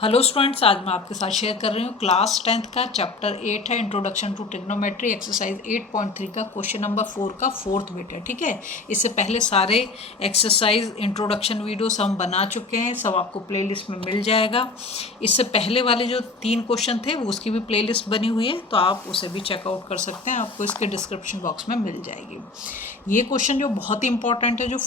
Hello students, आज मैं आपके साथ शेयर कर रही हूँ क्लास 10th का चैप्टर 8 है इंट्रोडक्शन टू ट्रिग्नोमेट्री एक्सरसाइज 8.3 का क्वेश्चन नंबर 4 का फोर्थ बिट है। ठीक है, इससे पहले सारे एक्सरसाइज इंट्रोडक्शन वीडियोस हम बना चुके हैं, सब आपको प्लेलिस्ट में मिल जाएगा। इससे पहले वाले जो 3 क्वेश्चन थे वो उसकी भी प्लेलिस्ट बनी हुई है, तो आप उसे भी चेकआउट कर सकते हैं, आपको इसके डिस्क्रिप्शन बॉक्स में मिल जाएगी। ये क्वेश्चन जो बहुत ही इंपॉर्टेंट है, जो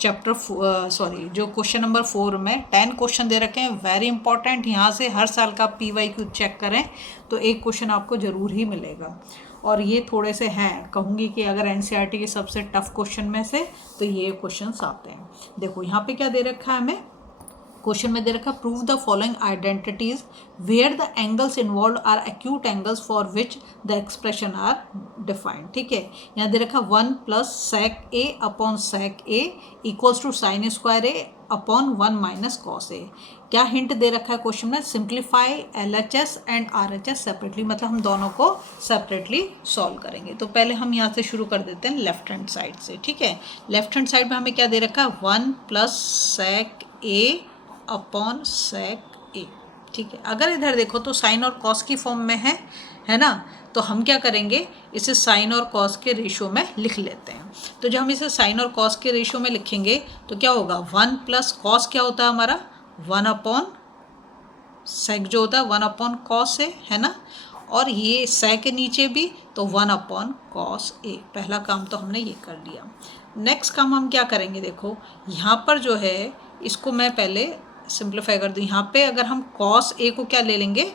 जो क्वेश्चन नंबर 4 में 10 क्वेश्चन दे रखे हैं, वेरी इंपॉर्टेंट। यहाँ से हर साल का PYQ चेक करें तो एक क्वेश्चन आपको ज़रूर ही मिलेगा। और ये थोड़े से हैं, कहूँगी कि अगर NCERT के सबसे टफ क्वेश्चन में से तो ये क्वेश्चंस आते हैं। देखो यहाँ पे क्या दे रखा है हमें, क्वेश्चन में दे रखा prove the following identities where the angles involve are acute angles for which the expression are defined. ठीक है, यहाँ दे रखा 1 + sec A upon sec A equals to sine square A upon 1 minus cos A। क्या hint दे रखा है question में, simplify LHS and RHS separately, मतलब हम दोनों को सेपरेटली सॉल्व करेंगे। तो पहले हम यहाँ से शुरू कर देते हैं लेफ्ट हैंड साइड से। ठीक है, लेफ्ट हैंड साइड में हमें क्या दे रखा है, 1 + sec A upon sec A। ठीक है, अगर इधर देखो तो साइन और कॉस की फॉर्म में है ना, तो हम क्या करेंगे, इसे साइन और कॉस के रेशियो में लिख लेते हैं। तो जब हम इसे साइन और कॉस के रेशियो में लिखेंगे तो क्या होगा, 1 + कॉस क्या होता है हमारा, 1 अपॉन सेक जो होता है 1 अपॉन कॉस है ना, और ये सेक के नीचे भी तो 1 अपॉन कॉस A। पहला काम तो हमने ये कर लिया। नेक्स्ट काम हम क्या करेंगे, देखो यहाँ पर जो है इसको मैं पहले सिंप्लीफाई कर दूँ। यहाँ पे अगर हम कॉस A को क्या ले लेंगे,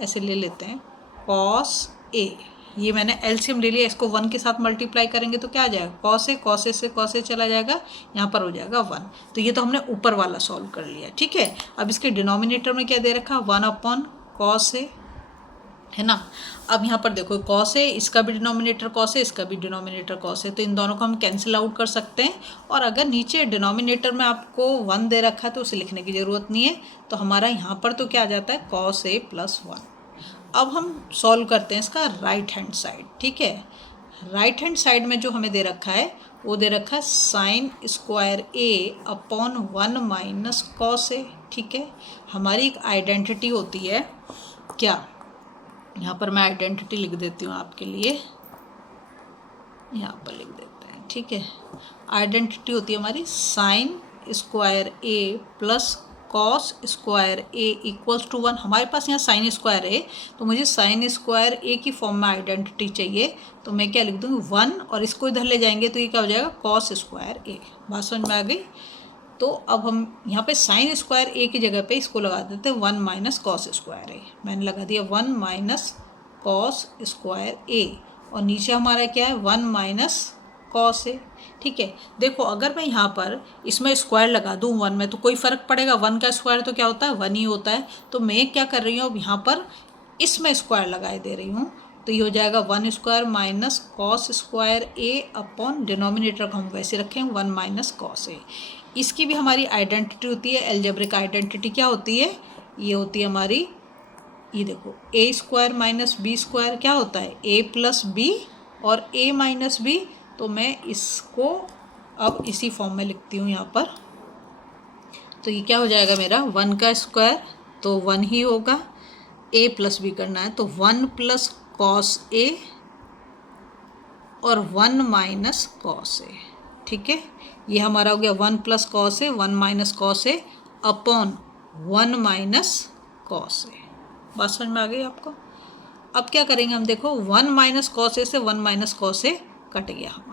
ऐसे ले लेते हैं कॉस A, ये मैंने एलसीएम ले लिया, इसको 1 के साथ मल्टीप्लाई करेंगे तो क्या आ जाएगा, कॉस ए से कॉस ए चला जाएगा, यहाँ पर हो जाएगा 1। तो ये तो हमने ऊपर वाला सॉल्व कर लिया। ठीक है, अब इसके डिनोमिनेटर में क्या दे रखा, 1 अपॉन कॉस ए है ना। अब यहाँ पर देखो कॉस है, इसका भी डिनोमिनेटर कॉस है, इसका भी डिनोमिनेटर कॉस है, तो इन दोनों को हम कैंसिल आउट कर सकते हैं। और अगर नीचे डिनोमिनेटर में आपको 1 दे रखा है तो उसे लिखने की ज़रूरत नहीं है, तो हमारा यहाँ पर तो क्या आ जाता है, कॉस A + 1। अब हम सॉल्व करते हैं इसका राइट हैंड साइड। ठीक है, राइट हैंड साइड में जो हमें दे रखा है वो दे रखा है sine square A upon 1 minus cos A। ठीक है, हमारी एक आइडेंटिटी होती है क्या, यहाँ पर मैं आइडेंटिटी लिख देती हूँ आपके लिए, यहाँ पर लिख देते हैं। ठीक है, आइडेंटिटी होती है हमारी sine square A plus cos square A equals to 1। हमारे पास यहाँ साइन स्क्वायर है तो मुझे साइन स्क्वायर A की फॉर्म में आइडेंटिटी चाहिए, तो मैं क्या लिख दूँगी 1, और इसको इधर ले जाएंगे तो ये क्या हो जाएगा, कॉस स्क्वायर A। बात समझ में आ गई। तो अब हम यहाँ पे साइन स्क्वायर A की जगह पे इसको लगा देते हैं 1 माइनस कॉस स्क्वायर A। मैंने लगा दिया 1 माइनस कॉस स्क्वायर A, और नीचे हमारा क्या है, 1 माइनस कॉस A। ठीक है, देखो अगर मैं यहाँ पर इसमें स्क्वायर लगा दूँ 1 में तो कोई फ़र्क पड़ेगा, 1 का स्क्वायर तो क्या होता है, 1 ही होता है। तो मैं क्या कर रही हूँ, अब यहाँ पर इसमें स्क्वायर लगाए दे रही हूँ, तो ये हो जाएगा 1 square minus cos square A upon denominator को हम वैसे रखें 1 माइनस कॉस A। इसकी भी हमारी आइडेंटिटी होती है, एल्जेब्रिक आइडेंटिटी क्या होती है, ये होती है हमारी, ये देखो A square minus B square क्या होता है, A + B और A माइनस B। तो मैं इसको अब इसी फॉर्म में लिखती हूँ यहाँ पर, तो ये क्या हो जाएगा मेरा, 1 का स्क्वायर तो 1 ही होगा, A + B करना है तो 1 + कॉस A और 1 माइनस कॉस A। ठीक है, ये हमारा हो गया 1 + cos A 1 minus cos A upon 1 minus cos A। बात समझ में आ गई आपको। अब क्या करेंगे हम, देखो 1 माइनस कॉस A से 1 माइनस कॉस A कट गया, हमारा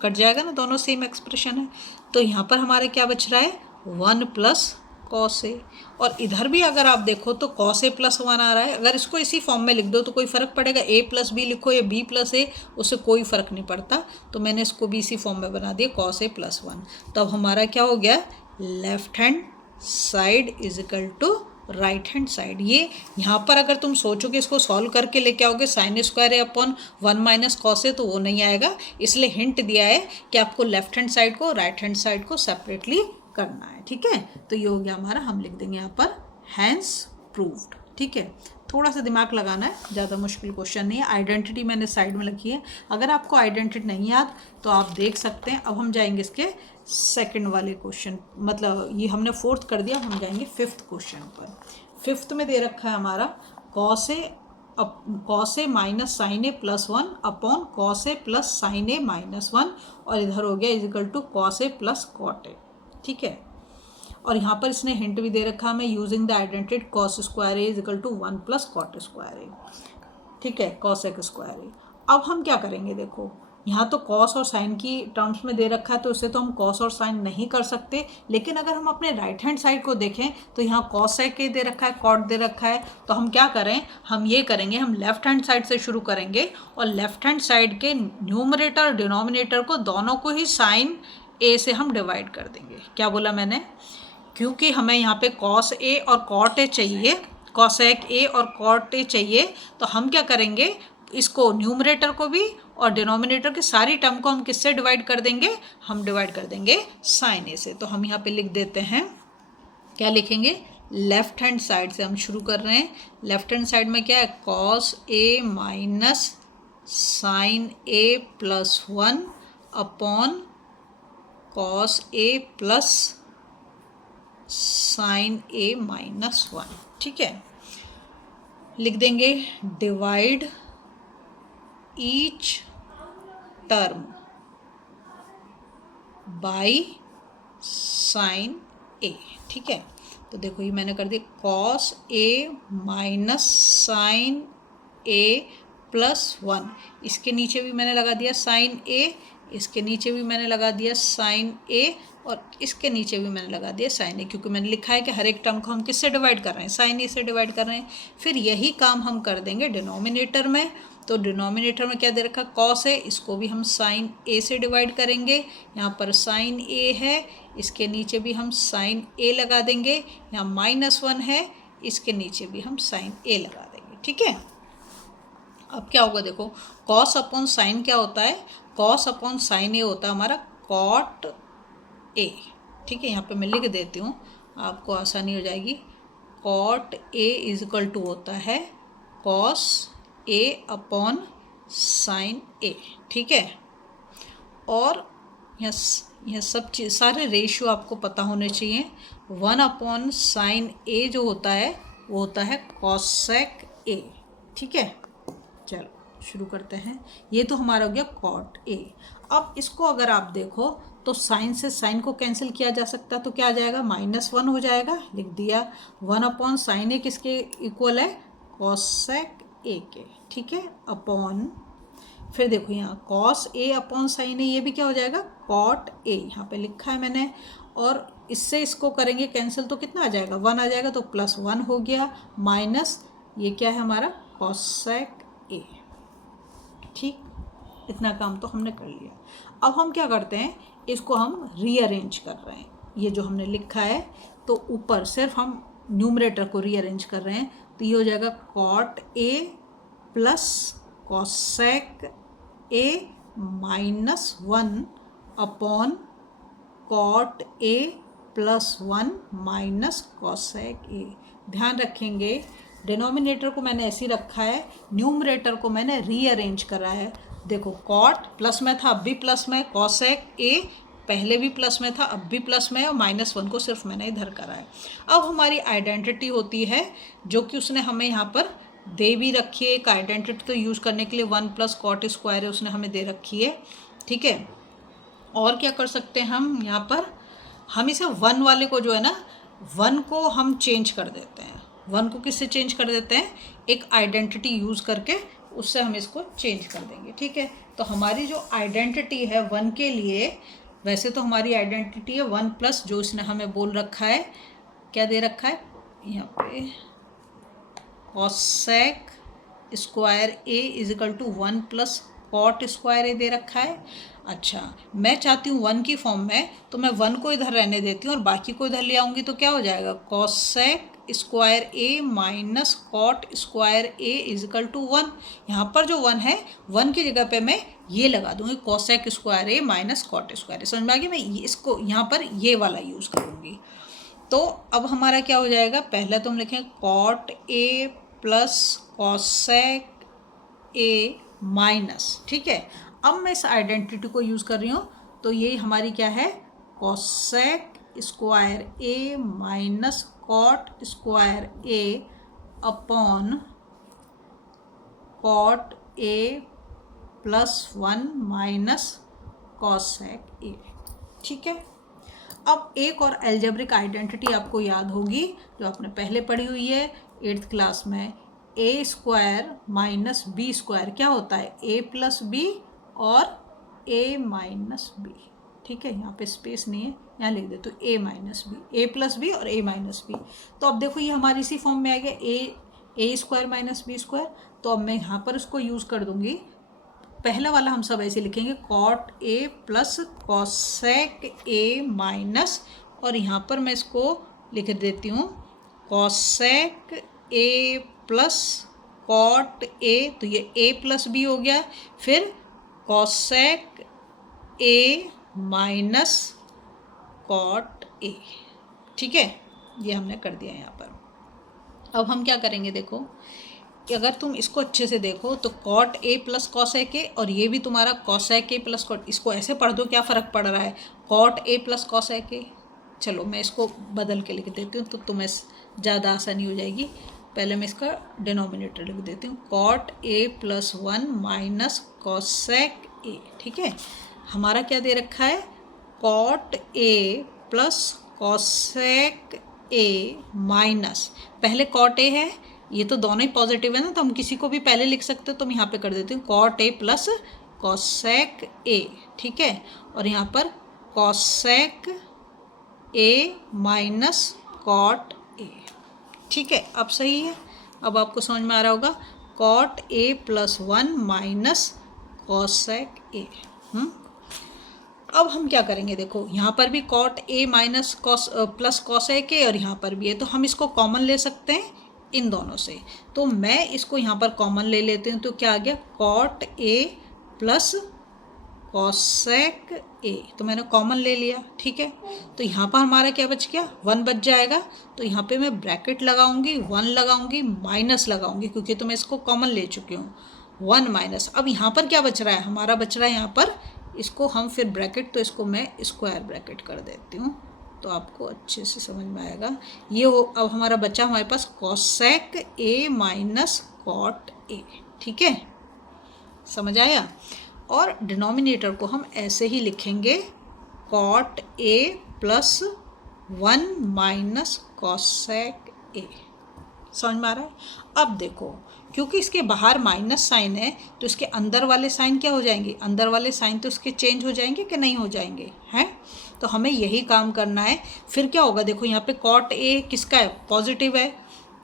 कट जाएगा ना, दोनों सेम एक्सप्रेशन है। तो यहाँ पर हमारे क्या बच रहा है, 1 + कॉस A, और इधर भी अगर आप देखो तो कॉस A + 1 आ रहा है। अगर इसको इसी फॉर्म में लिख दो तो कोई फ़र्क पड़ेगा, A + B लिखो या B + A, उससे कोई फ़र्क नहीं पड़ता। तो मैंने इसको भी इसी फॉर्म में बना दिया, कॉस A + 1। तो अब हमारा क्या हो गया, left hand side is equal to right hand side. ये यहाँ पर अगर तुम सोचो कि इसको सॉल्व करके लेके आओगे sign square A upon 1 minus cos A, तो वो नहीं आएगा। इसलिए हिंट दिया है कि आपको लेफ्ट हैंड साइड को राइट हैंड साइड को सेपरेटली करना है। ठीक है, तो ये हो गया हमारा, हम लिख देंगे यहाँ पर हैंस प्रूव्ड। ठीक है, थोड़ा सा दिमाग लगाना है, ज़्यादा मुश्किल क्वेश्चन नहीं है। आइडेंटिटी मैंने साइड में लिखी है, अगर आपको आइडेंटिटी नहीं याद तो आप देख सकते हैं। अब हम जाएंगे इसके सेकंड वाले क्वेश्चन, मतलब ये हमने फोर्थ कर दिया, हम जाएंगे फिफ्थ क्वेश्चन पर। फिफ्थ में दे रखा है हमारा cos A minus sine A plus 1 upon cos A plus sine A minus 1, और इधर हो गया equal to cos A plus cot A. ठीक है, और यहाँ पर इसने हिंट भी दे रखा है, मैं using the identity cos square A is equal to 1 plus cot square A. ठीक है, कॉस एक्स स्क्वायर ए। अब हम क्या करेंगे, देखो यहाँ तो कॉस और साइन की टर्म्स में दे रखा है, तो इससे तो हम कॉस और साइन नहीं कर सकते। लेकिन अगर हम अपने राइट हैंड साइड को देखें तो यहाँ कॉस सेक दे रखा है, कॉट दे रखा है, तो हम क्या करें, हम ये करेंगे, हम लेफ्ट हैंड साइड से शुरू करेंगे और लेफ्ट हैंड साइड के न्यूमरेटर और डिनोमिनेटर को दोनों को ही साइन ए से हम डिवाइड कर देंगे। क्या बोला मैंने, क्योंकि हमें यहाँ पे कॉस ए और कॉट ए चाहिए, कॉसेक ए और कॉट ए चाहिए, तो हम क्या करेंगे, इसको न्यूमरेटर को भी और डिनोमिनेटर के सारी टर्म को हम किससे डिवाइड कर देंगे, हम डिवाइड कर देंगे साइन ए से। तो हम यहाँ पे लिख देते हैं, क्या लिखेंगे, लेफ्ट हैंड साइड से हम शुरू कर रहे हैं। लेफ्ट हैंड साइड में क्या है, cos A minus sine A plus 1 upon cos A plus sine A minus 1। ठीक है, लिख देंगे divide each term by sine A. ठीक है, तो देखो ये मैंने कर दिया cos A minus sine A plus 1, इसके नीचे भी मैंने लगा दिया साइन ए, इसके नीचे भी मैंने लगा दिया साइन ए, और इसके नीचे भी मैंने लगा दिया साइन ए, क्योंकि मैंने लिखा है कि हर एक टर्म को हम किससे डिवाइड कर रहे हैं, साइन ए से डिवाइड कर रहे हैं। फिर यही काम हम कर देंगे डिनोमिनेटर में। तो डिनोमिनेटर में क्या दे रखा, कॉस है, इसको भी हम साइन ए से डिवाइड करेंगे। यहाँ पर साइन ए है, इसके नीचे भी हम साइन ए लगा देंगे। यहाँ -1 है, इसके नीचे भी हम साइन ए लगा देंगे। ठीक है, अब क्या होगा, देखो कॉस अपॉन साइन क्या होता है, कॉस अपॉन साइन ए होता है हमारा कॉट ए। ठीक है, यहाँ पे मैं लिख देती हूँ, आपको आसानी हो जाएगी। Cot A is equal to होता है cos A upon sine A. ठीक है, और यह सब चीज़, सारे रेशियो आपको पता होने चाहिए। 1 अपॉन साइन ए जो होता है वो होता है कॉसेक ए। ठीक है, चलो शुरू करते हैं। ये तो हमारा हो गया कॉट ए। अब इसको अगर आप देखो तो साइन से साइन को कैंसिल किया जा सकता है, तो क्या आ जाएगा, -1 हो जाएगा, लिख दिया। 1 अपॉन साइन ए किसके इक्वल है, कॉसेक ए के। ठीक है, अपॉन, फिर देखो यहाँ कॉस ए अपॉन साइन ए, ये भी क्या हो जाएगा, कॉट ए, यहाँ पे लिखा है मैंने। और इससे इसको करेंगे कैंसिल तो कितना आ जाएगा, 1 आ जाएगा, तो +1 हो गया, माइनस ये क्या है हमारा कॉसेक ए। ठीक, इतना काम तो हमने कर लिया। अब हम क्या करते हैं, इसको हम रीअरेंज कर रहे हैं। ये जो हमने लिखा है तो ऊपर सिर्फ हम न्यूमरेटर को रीअरेंज कर रहे हैं, तो ये हो जाएगा cot A plus cosec A -1 upon cot A +1 minus cosec A. ध्यान रखेंगे डिनोमिनेटर को मैंने ऐसे ही रखा है, न्यूमरेटर को मैंने रीअरेंज करा है। देखो कॉट प्लस में था, अब भी प्लस में, कॉसेक ए पहले भी प्लस में था, अब भी प्लस में, और -1 को सिर्फ मैंने इधर करा है। अब हमारी आइडेंटिटी होती है जो कि उसने हमें यहाँ पर दे भी रखी है। एक आइडेंटिटी तो यूज़ करने के लिए 1 प्लस कॉट स्क्वायर है, उसने हमें दे रखी है। ठीक है, और क्या कर सकते हैं हम यहाँ पर, हम इसे 1 वाले को जो है ना, 1 को हम चेंज कर देते हैं। 1 को किससे चेंज कर देते हैं, एक आइडेंटिटी यूज़ करके उससे हम इसको चेंज कर देंगे। ठीक है, तो हमारी जो आइडेंटिटी है 1 के लिए, वैसे तो हमारी आइडेंटिटी है 1 प्लस, जो इसने हमें बोल रखा है, क्या दे रखा है यहाँ पे, cosec square A is equal to 1 plus cot square A दे रखा है। अच्छा, मैं चाहती हूँ 1 की फॉर्म में, तो मैं 1 को इधर रहने देती हूँ और बाकी को इधर ले आऊँगी, तो क्या हो जाएगा, cosec square A minus cot square A is equal to 1। यहाँ पर जो 1 है, 1 की जगह पे मैं ये लगा दूँगी, cosec square A minus cot square ए। समझ में आ गया, मैं इसको यहाँ पर ये वाला यूज़ करूँगी। तो अब हमारा क्या हो जाएगा, पहले तो हम लिखें cot A plus cosec A minus, ठीक है। अब मैं इस आइडेंटिटी को यूज़ कर रही हूँ, तो ये हमारी क्या है, cosec square A minus cot square A upon cot A plus 1 minus cosec A, ठीक है। अब एक और एल्जेब्रिक आइडेंटिटी आपको याद होगी जो आपने पहले पढ़ी हुई है 8th क्लास में, ए स्क्वायर माइनस बी स्क्वायर क्या होता है, ए प्लस बी और ए माइनस बी, ठीक है। यहाँ पे स्पेस नहीं है, यहाँ लिख दे तो ए माइनस बी, ए प्लस बी और ए माइनस बी। तो अब देखो ये हमारी इसी फॉर्म में आ गया ए स्क्वायर माइनस बी स्क्वायर। तो अब मैं यहाँ पर इसको यूज़ कर दूँगी, पहला वाला हम सब ऐसे लिखेंगे cot A plus cosec A minus, और यहाँ पर मैं इसको लिख देती हूँ cosec A plus cot A, तो ये ए प्लस बी हो गया, फिर cosec A minus cot A, ठीक है। ये हमने कर दिया यहाँ पर। अब हम क्या करेंगे, देखो कि अगर तुम इसको अच्छे से देखो तो cot A plus cosec A, और ये भी तुम्हारा कॉसेक ए प्लस कॉट, इसको ऐसे पढ़ दो क्या फ़र्क पड़ रहा है, cot A plus cosec A. चलो मैं इसको बदल के लिख देती हूँ तो तुम्हें ज़्यादा आसानी हो जाएगी। पहले मैं इसका डिनोमिनेटर लिख देती हूँ, cot A plus 1 minus cosec A, ठीक है। हमारा क्या दे रखा है, cot A plus cosec A minus, पहले कॉट ए है, ये तो दोनों ही पॉजिटिव है ना, तो हम किसी को भी पहले लिख सकते हो, तो मैं यहाँ पे कर देती हूँ cot A plus cosec A, ठीक है। और यहाँ पर cosec A minus cot A, ठीक है। अब सही है, अब आपको समझ में आ रहा होगा, cot A plus 1 minus cosec A. अब हम क्या करेंगे, देखो यहाँ पर भी cot A minus cos plus cosec A, और यहाँ पर भी है, तो हम इसको कॉमन ले सकते हैं इन दोनों से। तो मैं इसको यहाँ पर कॉमन ले लेती हूँ, तो क्या आ गया, cot A plus cosec A, तो मैंने कॉमन ले लिया, ठीक है। तो यहाँ पर हमारा क्या बच गया, 1 बच जाएगा। तो यहाँ पे मैं ब्रैकेट लगाऊंगी, 1 लगाऊंगी, माइनस लगाऊंगी, क्योंकि तो मैं इसको कॉमन ले चुकी हूँ, 1 माइनस। अब यहाँ पर क्या बच रहा है, हमारा बच रहा है यहाँ पर, इसको हम फिर ब्रैकेट, तो इसको मैं स्क्वायर ब्रैकेट कर देती हूँ, तो आपको अच्छे से समझ में आएगा। ये हो, अब हमारा बचा हमारे पास cosec A minus cot A, ठीक है, समझ आया। और डिनोमिनेटर को हम ऐसे ही लिखेंगे, cot A plus 1 minus cosec A, समझ में आ रहा है। अब देखो, क्योंकि इसके बाहर माइनस साइन है, तो इसके अंदर वाले साइन क्या हो जाएंगे, अंदर वाले साइन तो इसके चेंज हो जाएंगे कि नहीं हो जाएंगे, हैं। तो हमें यही काम करना है। फिर क्या होगा, देखो यहाँ पे कॉट ए किसका है, पॉजिटिव है,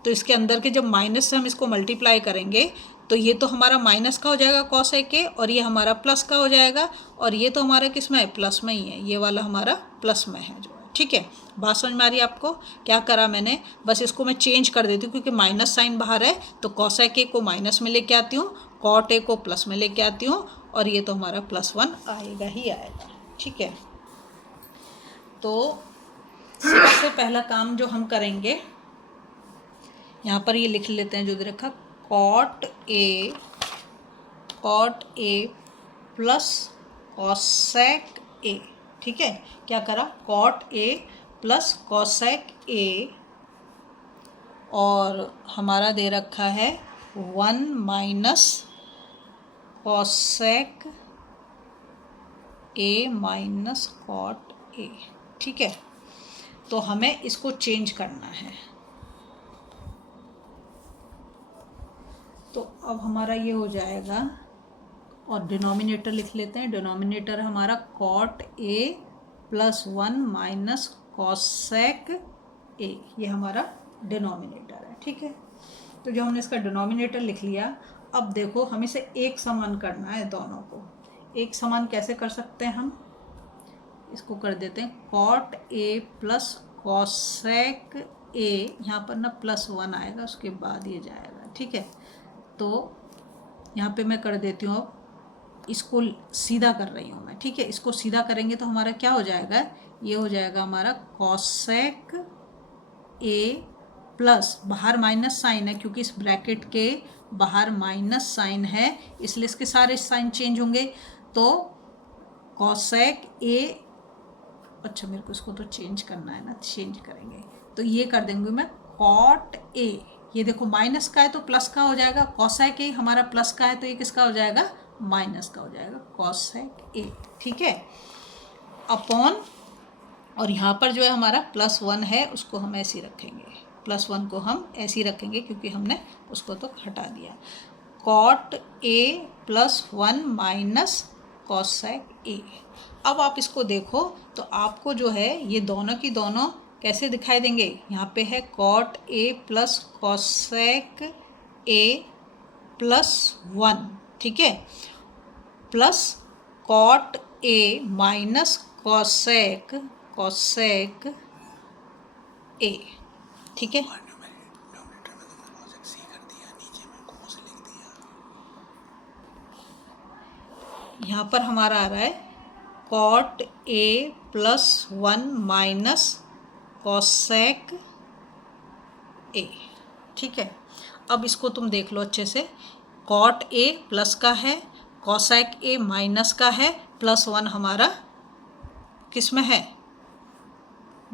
तो इसके अंदर के जब माइनस से हम इसको मल्टीप्लाई करेंगे, तो ये तो हमारा माइनस का हो जाएगा कॉसेक ए, और ये हमारा प्लस का हो जाएगा, और ये तो हमारा किस में है, प्लस में ही है, ये वाला हमारा प्लस में है जो है, ठीक है। बात समझ में आ रही है आपको, क्या करा मैंने, बस इसको मैं चेंज कर देती हूँ, क्योंकि माइनस साइन बाहर है, तो कॉसेक ए को माइनस में लेके आती हूँ, कॉट ए को प्लस में लेके आती हूँ, और ये तो हमारा +1 आएगा ही आएगा, ठीक है। तो सबसे पहला काम जो हम करेंगे, यहाँ पर ये लिख लेते हैं जो दे रखा, cot A plus cosec A, ठीक है। क्या करा, cot A plus cosec A, और हमारा दे रखा है 1 minus cosec A minus cot A, ठीक है। तो हमें इसको चेंज करना है। तो अब हमारा ये हो जाएगा, और डिनोमिनेटर लिख लेते हैं, डिनोमिनेटर हमारा cot A plus 1 minus cosec A, ये हमारा डिनोमिनेटर है, ठीक है। तो जो हमने इसका डिनोमिनेटर लिख लिया, अब देखो हम इसे एक समान करना है, दोनों को एक समान कैसे कर सकते हैं हम, इसको कर देते हैं cot A plus cosec A, यहाँ पर ना +1 आएगा, उसके बाद ये जाएगा, ठीक है। तो यहाँ पे मैं कर देती हूँ, अब इसको सीधा कर रही हूँ मैं, ठीक है। इसको सीधा करेंगे तो हमारा क्या हो जाएगा, ये हो जाएगा हमारा कॉसेक ए प्लस बाहर माइनस साइन है, क्योंकि इस ब्रैकेट के बाहर माइनस साइन है इसलिए इसके सारे साइन चेंज होंगे। तो कॉसेक ए, अच्छा मेरे को इसको तो चेंज करना है ना, चेंज करेंगे तो ये कर देंगे मैं कॉट ए। ये देखो माइनस का है तो प्लस का हो जाएगा, कॉसेक ए हमारा प्लस का है तो ये किसका हो जाएगा, माइनस का हो जाएगा, कॉसेक ए। ठीक है, अपॉन, और यहाँ पर जो है हमारा +1 है उसको हम ऐसे ही रखेंगे, +1 को हम ऐसे ही रखेंगे क्योंकि हमने उसको तो हटा दिया। Cot A +1 minus cosec A. अब आप इसको देखो तो आपको जो है ये दोनों की दोनों कैसे दिखाई देंगे, यहाँ पे है cot A plus cosec A +1, ठीक है, plus cot A minus cosec A, ठीक है। यहाँ पर हमारा आ रहा है cot A +1 minus cosec A, ठीक है। अब इसको तुम देख लो अच्छे से, कॉट ए प्लस का है, कॉसेक ए माइनस का है, +1 हमारा किस में है,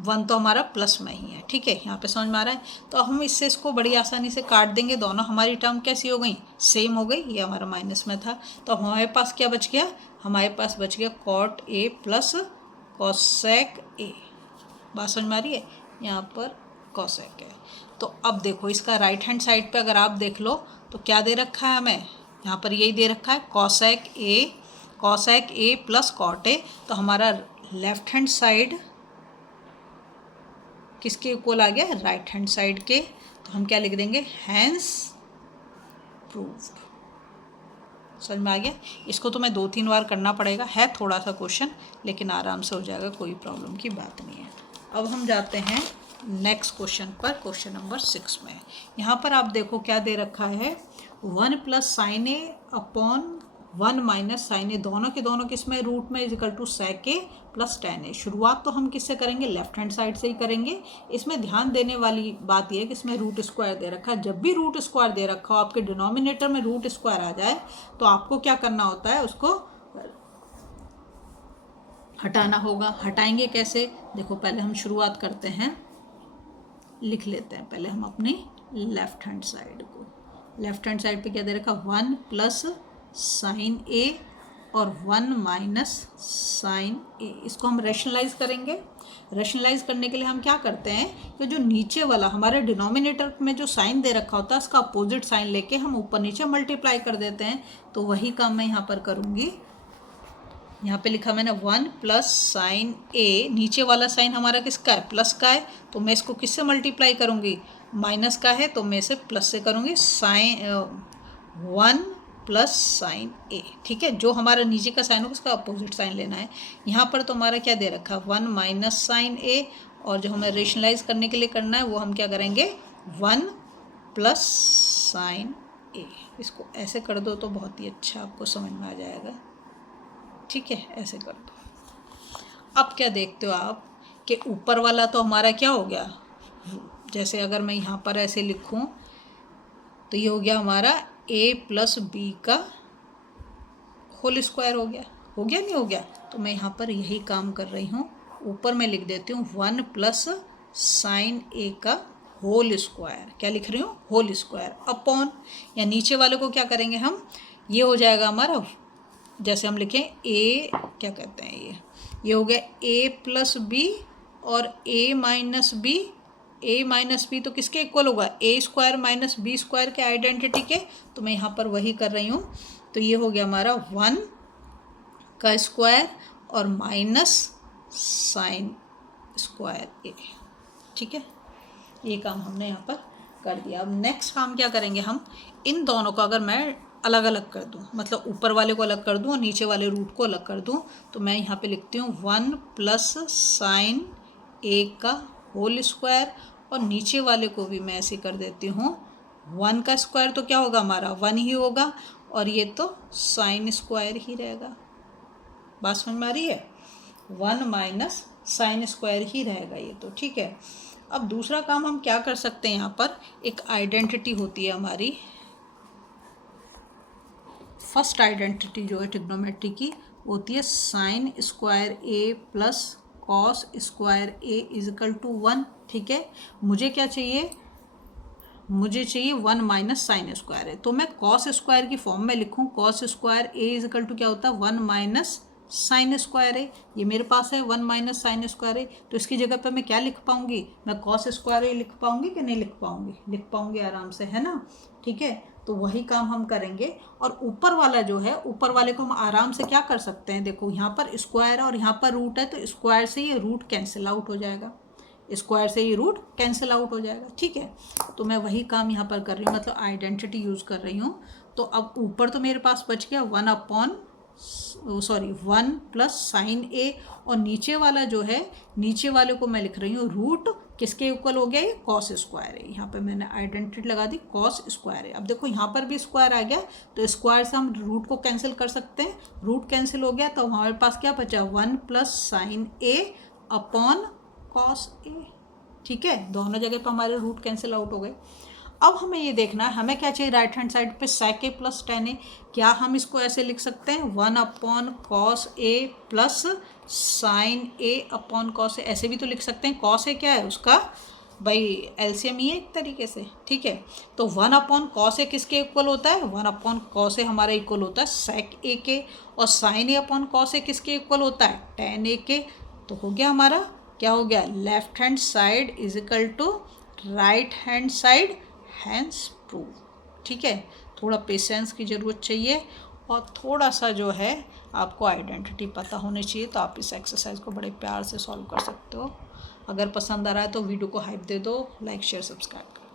1 तो हमारा प्लस में ही है, ठीक है। यहाँ पे समझ में आ रहा है। तो हम इससे इसको बड़ी आसानी से काट देंगे, दोनों हमारी टर्म कैसी हो गई, सेम हो गई। ये हमारा माइनस में था तो हमारे पास क्या बच गया, हमारे पास बच गया cot A plus cosec A. बात समझ में आ रही है, यहाँ पर कॉसेक है। तो अब देखो इसका राइट हैंड साइड पे अगर आप देख लो तो क्या दे रखा है हमें, यहाँ पर यही दे रखा है cosec A plus cot A. तो हमारा लेफ्ट हैंड साइड किसके इक्वल आ गया, राइट हैंड साइड के। तो हम क्या लिख देंगे, हैंस प्रूव्ड। समझ में आ गया। इसको तो मैं 2-3 बार करना पड़ेगा, है थोड़ा सा क्वेश्चन लेकिन आराम से हो जाएगा, कोई प्रॉब्लम की बात नहीं है। अब हम जाते हैं नेक्स्ट क्वेश्चन पर, क्वेश्चन नंबर 6 में। यहाँ पर आप देखो क्या दे रखा है, 1 + sin a upon 1 minus sine A, दोनों के दोनों किसमें, रूट में, = sec a + tan a। शुरुआत तो हम किससे करेंगे, लेफ्ट हैंड साइड से ही करेंगे। इसमें ध्यान देने वाली बात यह है कि इसमें रूट स्क्वायर दे रखा है। जब भी रूट स्क्वायर दे रखा हो, आपके डिनोमिनेटर में रूट स्क्वायर आ जाए तो आपको क्या करना होता है, उसको हटाना होगा। हटाएंगे कैसे, देखो पहले हम शुरुआत करते हैं, लिख लेते हैं पहले हम अपनी लेफ्ट हैंड साइड को। लेफ्ट हैंड साइड पे क्या दे रखा, 1 + sin a और 1 माइनस sin a। इसको हम रैशनलाइज करेंगे। रैशनलाइज करने के लिए हम क्या करते हैं कि जो नीचे वाला हमारे डिनोमिनेटर में जो साइन दे रखा होता है उसका अपोजिट साइन लेके हम ऊपर नीचे मल्टीप्लाई कर देते हैं। तो वही काम मैं यहाँ पर करूँगी। यहाँ पे लिखा मैंने 1 + sin a, नीचे वाला साइन हमारा किसका है, प्लस का है, तो मैं इसको किससे मल्टीप्लाई करूँगी, माइनस का है तो मैं इसे प्लस से करूँगी, 1 + sin a, ठीक है। जो हमारा नीचे का साइन होगा उसका अपोजिट साइन लेना है। यहाँ पर तो हमारा क्या दे रखा है, 1 माइनस sin a, और जो हमें रेशनलाइज करने के लिए करना है वो हम क्या करेंगे, 1 + sin a। इसको ऐसे कर दो तो बहुत ही अच्छा आपको समझ में आ जाएगा, ठीक है, ऐसे कर दो। अब क्या देखते हो आप कि ऊपर वाला तो हमारा क्या हो गया, जैसे अगर मैं यहाँ पर ऐसे लिखूँ तो ये हो गया हमारा a + b का होल स्क्वायर हो गया, नहीं हो गया। तो मैं यहाँ पर यही काम कर रही हूँ, ऊपर मैं लिख देती हूँ 1 + sin a का होल स्क्वायर। क्या लिख रही हूँ, होल स्क्वायर, अपॉन, या नीचे वाले को क्या करेंगे हम, ये हो जाएगा हमारा, जैसे हम लिखें a, क्या कहते हैं, ये हो गया a + b और a माइनस b तो किसके इक्वल होगा, a² - b² के आइडेंटिटी के। तो मैं यहाँ पर वही कर रही हूँ। तो ये हो गया हमारा 1 का स्क्वायर और माइनस sin स्क्वायर a, ठीक है। ये काम हमने यहाँ पर कर दिया। अब नेक्स्ट काम क्या करेंगे, हम इन दोनों को अगर मैं अलग अलग कर दूँ, मतलब ऊपर वाले को अलग कर दूँ और नीचे वाले रूट को अलग कर दूँ, तो मैं यहाँ पे लिखती हूँ 1 + sin a का होल स्क्वायर, और नीचे वाले को भी मैं ऐसे कर देती हूँ 1 का स्क्वायर तो क्या होगा हमारा 1 ही होगा, और ये तो sin स्क्वायर ही रहेगा। बात समझ में आ रही है, 1 माइनस sin स्क्वायर ही रहेगा ये तो, ठीक है। अब दूसरा काम हम क्या कर सकते हैं, यहाँ पर एक आइडेंटिटी होती है हमारी, फर्स्ट आइडेंटिटी जो है ट्रिग्नोमेट्री की होती है sine square A plus cos square A is equal to 1। ठीक है, मुझे क्या चाहिए, मुझे चाहिए 1 माइनस साइन स्क्वायर है, तो मैं कॉस स्क्वायर की फॉर्म में लिखूँ, cos square A is equal to क्या होता है 1 माइनस साइन स्क्वायर है, ये मेरे पास है 1 माइनस साइन स्क्वायर है, तो इसकी जगह पे मैं क्या लिख पाऊंगी, मैं कॉस स्क्वायर ए लिख पाऊंगी कि नहीं लिख पाऊंगी, लिख पाऊंगी आराम से, है ना। ठीक है, तो वही काम हम करेंगे। और ऊपर वाला जो है, ऊपर वाले को हम आराम से क्या कर सकते हैं, देखो यहाँ पर स्क्वायर है और यहाँ पर रूट है, तो स्क्वायर से ये रूट कैंसिल आउट हो जाएगा, स्क्वायर से ये रूट कैंसिल आउट हो जाएगा। ठीक है, तो मैं वही काम यहाँ पर कर रही हूँ, मतलब आइडेंटिटी यूज़ कर रही हूँ। तो अब ऊपर तो मेरे पास बच गया 1 प्लस साइन ए, और नीचे वाला जो है, नीचे वाले को मैं लिख रही हूँ रूट किसके इक्वल हो गया, ये कॉस स्क्वायर है, यहाँ पे मैंने आइडेंटिटी लगा दी कॉस स्क्वायर है। अब देखो यहाँ पर भी स्क्वायर आ गया, तो स्क्वायर से हम रूट को कैंसिल कर सकते हैं, रूट कैंसिल हो गया, तो हमारे पास क्या बचा 1 प्लस साइन ए अपॉन कॉस ए। ठीक है, दोनों जगह पर हमारे रूट कैंसिल आउट हो गए। अब हमें ये देखना है, हमें क्या चाहिए, राइट हैंड साइड पे sec a plus tan a, क्या हम इसको ऐसे लिख सकते हैं 1 upon cos A plus sine A upon cos ए, ऐसे भी तो लिख सकते हैं। कॉस ए क्या है उसका भाई एलसीएम ही है एक तरीके से। ठीक है, तो 1 अपॉन कॉस ए किसके इक्वल होता है, 1 अपॉन कॉस ए हमारा इक्वल होता है sec a के, और साइन ए अपॉन कॉस ए किसके इक्वल होता है tan a के। तो हो गया हमारा, क्या हो गया, left hand side is equal to right hand side, hence prove. ठीक है, थोड़ा पेशेंस की ज़रूरत चाहिए और थोड़ा सा जो है आपको आइडेंटिटी पता होनी चाहिए, तो आप इस एक्सरसाइज को बड़े प्यार से सॉल्व कर सकते हो। अगर पसंद आ रहा है तो वीडियो को हाइप दे दो, लाइक शेयर सब्सक्राइब करो।